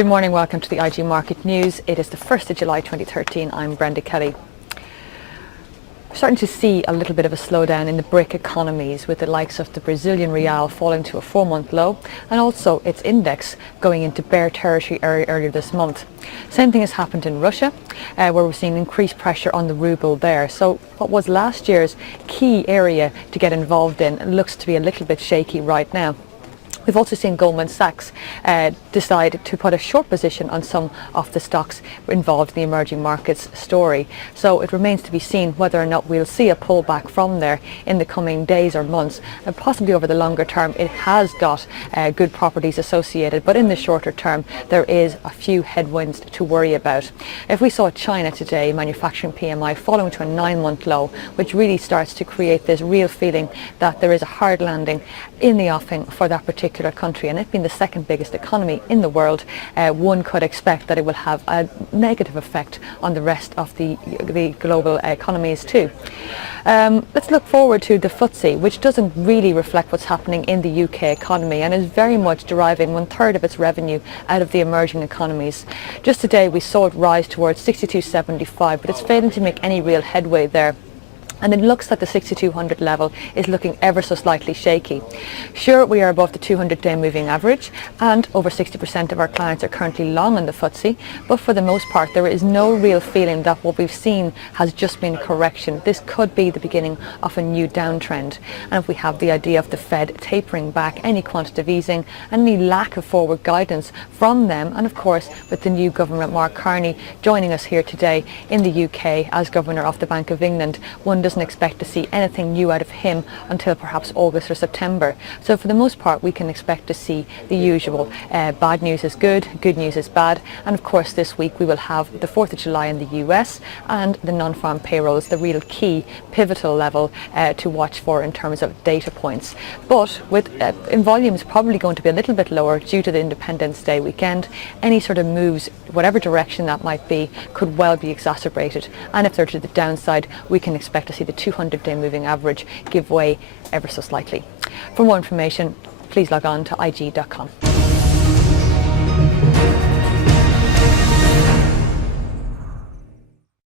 Good morning, welcome to the IG Market News. It is the 1st of July 2013. I'm Brenda Kelly. We're starting to see a little bit of a slowdown in the BRIC economies, with the likes of the Brazilian real falling to a 4-month low and also its index going into bear territory earlier this month. Same thing has happened in Russia, where we're seeing increased pressure on the ruble there. So what was last year's key area to get involved in looks to be a little bit shaky right now. We've also seen Goldman Sachs decide to put a short position on some of the stocks involved in the emerging markets story. So it remains to be seen whether or not we'll see a pullback from there in the coming days or months, and possibly over the longer term. It has got good properties associated, but in the shorter term there is a few headwinds to worry about. If we saw China today, manufacturing PMI falling to a 9-month low, which really starts to create this real feeling that there is a hard landing in the offing for that particular country, and it being the second biggest economy in the world, one could expect that it will have a negative effect on the rest of the global economies too. Let's look forward to the FTSE, which doesn't really reflect what's happening in the UK economy and is very much deriving 1/3 of its revenue out of the emerging economies. Just today we saw it rise towards 62.75, but it's failing to make any real headway there. And it looks like the 6200 level is looking ever so slightly shaky. Sure, we are above the 200-day moving average, and over 60% of our clients are currently long on the FTSE, but for the most part there is no real feeling that what we've seen has just been a correction. This could be the beginning of a new downtrend. And if we have the idea of the Fed tapering back any quantitative easing and any lack of forward guidance from them, and of course with the new government, Mark Carney, joining us here today in the UK as Governor of the Bank of England, one doesn't expect to see anything new out of him until perhaps August or September. So for the most part we can expect to see the usual. Bad news is good, good news is bad, and of course this week we will have the 4th of July in the US and the non-farm payrolls, the real key pivotal level to watch for in terms of data points. But with in volumes probably going to be a little bit lower due to the Independence Day weekend, any sort of moves, whatever direction that might be, could well be exacerbated, and if they're to the downside we can expect to see the 200-day moving average give way ever so slightly. For more information, please log on to IG.com.